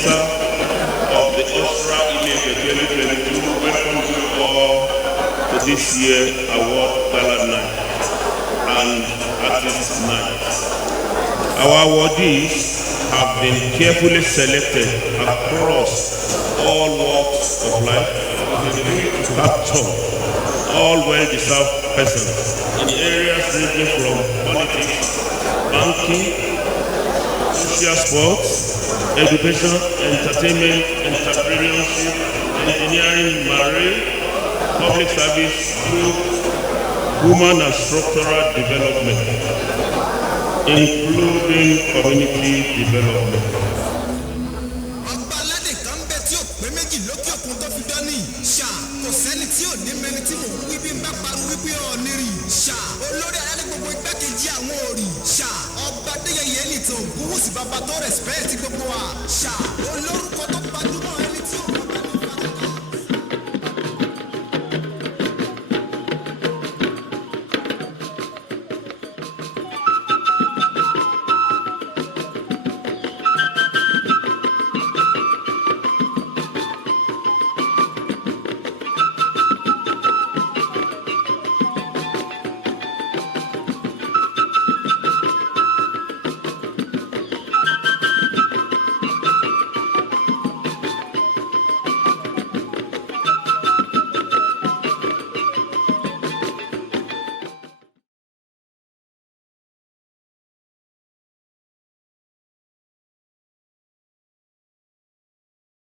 organizer of the Osra Image 2022, welcome you all to this year's award gala night and artist night. Our awardees have been carefully selected across all walks of life to capture all well-deserved persons in areas ranging from politics, banking, social sports, education, entertainment, entrepreneurship, engineering, marine, public service, youth, human and structural development, including community development. Bàbá tó respect gbogbo wa ṣá olórúkọ tó